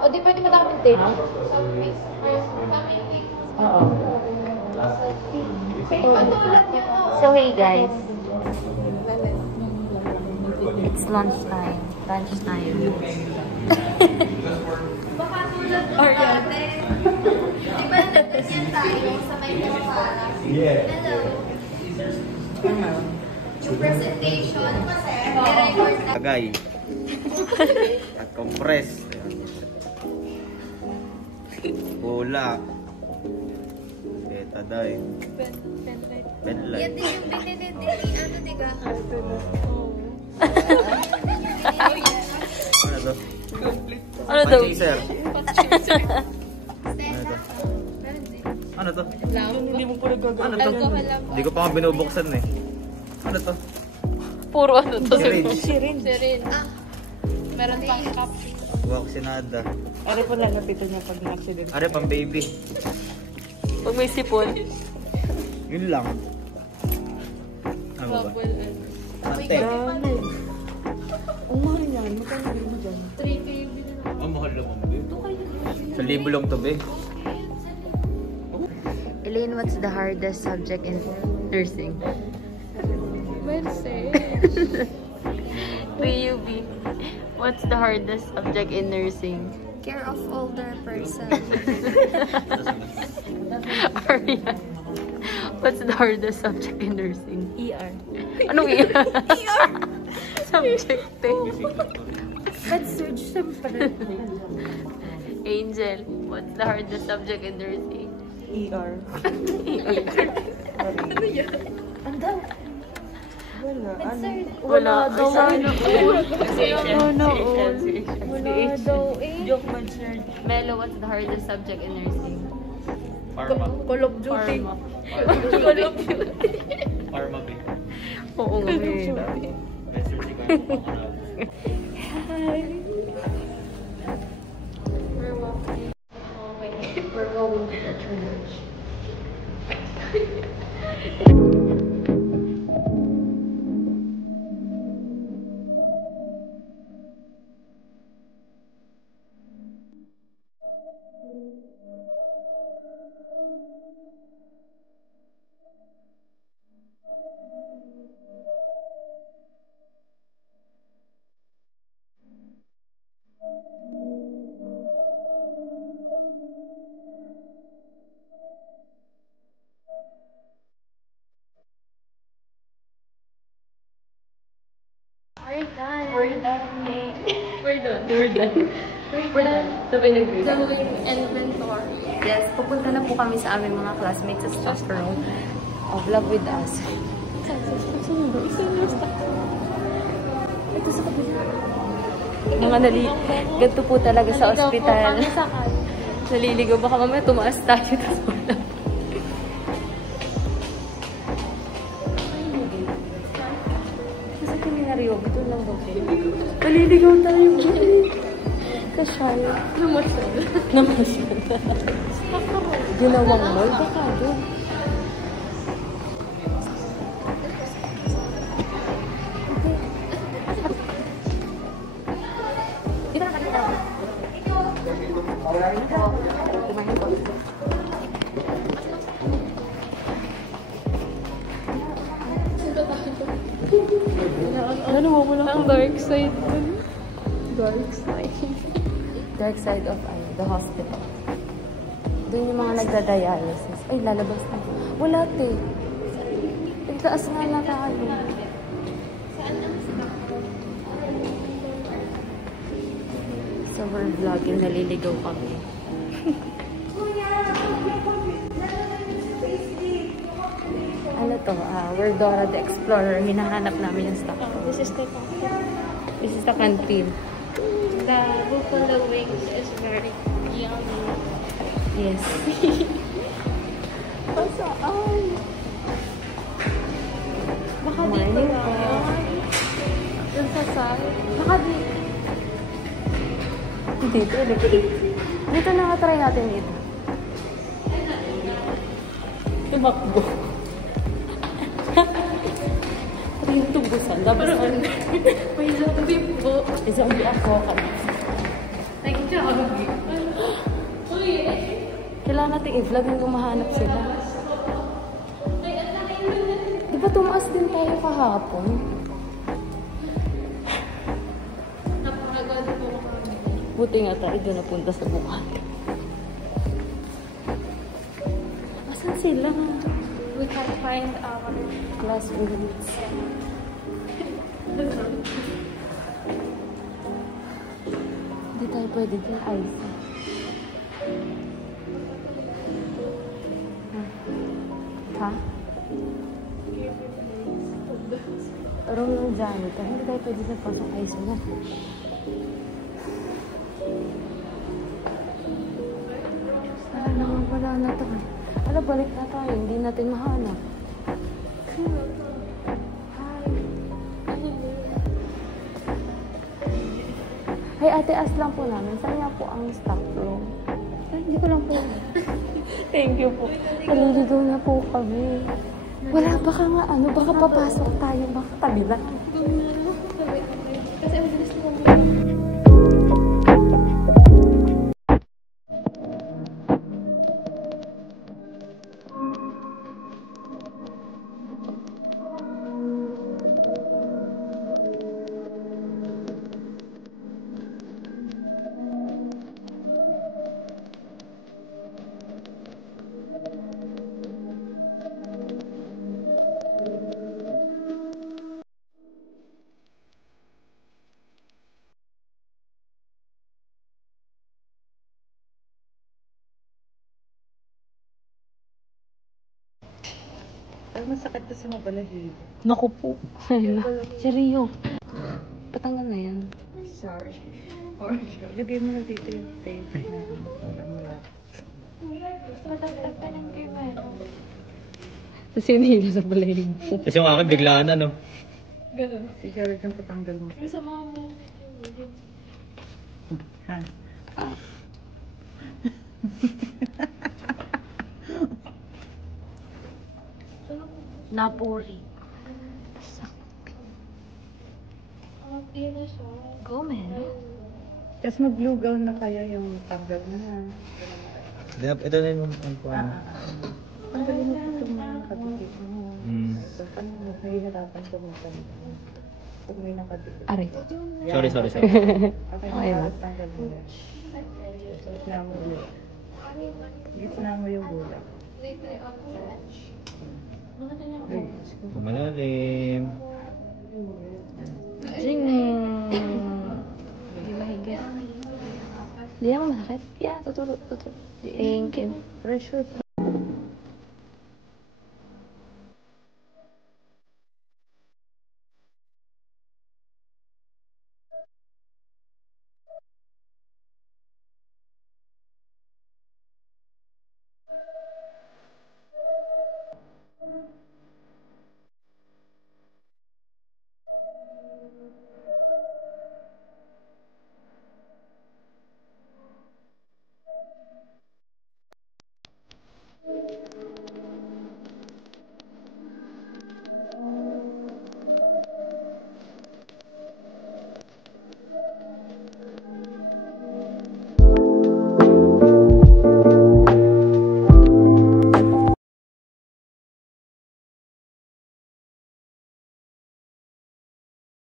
O, di pwede madaming din. Oo. So, hey guys. It's lunchtime. Lunchtime. Or yan. Di ba nagtanyan tayo sa may Mawala? Hello. Yung presentation kasi, i-record na. Agay. At compress. Bola. Beta day. Penlight. Yan din yung binili din. Ano, diga? Ano to? Ano daw? Chaser. Ano to? Hindi mo pala gagawin. Ano to? Hindi ko pa nga binubuksan eh. Ano to? Puro ano to? Syringe. Sirin. Ah. Meron pang cup. Waksinada. Ari po lalapitan niya pag na-accident. Are pang baby. Pag may sipon. Yun lang. Ano ba? Antek. Ang mahal yan. Magkano rin mo dyan? 3K yung binili. Ang mahal naman ba? 1,000 lang to be. Elaine, what's the hardest subject in nursing? Wednesday. PUB. What's the hardest subject in nursing? Care of older person. Arya. What's the hardest subject in nursing? ER. Anong ER? ER! Subject eh. Med-surg, siyempre. Angel, what's the hardest subject in nursing? ER. Ano yan? Ang daw? Wala. Wala daw. Wala daw eh. Joke man, sir. Melo, what's the hardest subject in nursing? Pharma. Call of Duty. Pharma. Call of Duty. Pharma ba? Oo nga. Hi. We're walking. We're going to the church. We're done. Doing inventory. Yes, pupunta na po kami sa aming mga classmates sa staff room. Vlog with us. Ito sa kabila. Mga ganito po talaga sa ospital. Naliligaw, baka mamaya tumaas tayo. Tapos wala. Kasi kami nariyob, ito lang daw. Naliligaw tayo. Kasyay. Namasyal. Ginawang mall, baka doon. Ano mo lang ang dark side? Dark side. Dark side of the hospital. Doon yung mga nagda-dialysis. Ay, lalabas na. Wala, te. Itaas nga na tayo. So, we're vlogging. Naliligaw kami. Ano to? We're Dora the Explorer. Hinahanap namin yung stock. This is the canteen. This is the canteen. The buffalo wings is very yummy. Yes. Saan? Baka dito Morning lang. po. Dun sa side. Baka dito. Dito. Dito nakatry natin dito. Tumakbo. yung tubusan. Tapos May zombie po. zombie ako kami. Nag-jogging. Uy, Kailangan natin i-vlog yung mahanap sila. Di ba tumaas din tayo kahapon? napakagod po kami. Buti nga tayo doon napunta sa buwan. Asan sila? We can find our Classmates. Hindi tayo pwede din, Aiza. Ha? Room ng janitor. Hindi tayo pwede sa pasok, Aiza na. Wala na to. Ala, balik na tayo. Hindi natin mahanap. Hey, ate, ask lang po namin. Saan nga po ang stock room? Ay, hindi ko lang po. Thank you po. Naliligaw na po kami. Wala, baka nga ano, baka papasok tayo. Baka kabila. Kasi ang bilis naman mo. Ay, masakit na sa mabalahibo. Naku po. Si Rio. Patanggal na yan. Sorry. Or, lagay mo na dito yung tape na. Tapos yun hila sa balahibo. Kasi yung akin biglaan ano. Ganun. Sige, wag kang patanggal mo. Yung sa mga mo. Ha? Napuri. Yun na siya. Go, man. Tapos mag-blue gown na kaya yung tanggal na. Ito na yung ano. Tanggalin mo itong mga nakadikit mo. Hmm. So, paano mo nahihirapan sa mga tanggal? Pag may nakadikit. Aray. Sorry. Okay, Okay ba? tanggal mo yan. Gitna mo yun. Gitna mo yung bulak. Malalim. Zing! Hindi mahigit. Hindi naman masakit. Yeah, tuturo. Thank you. Pressure.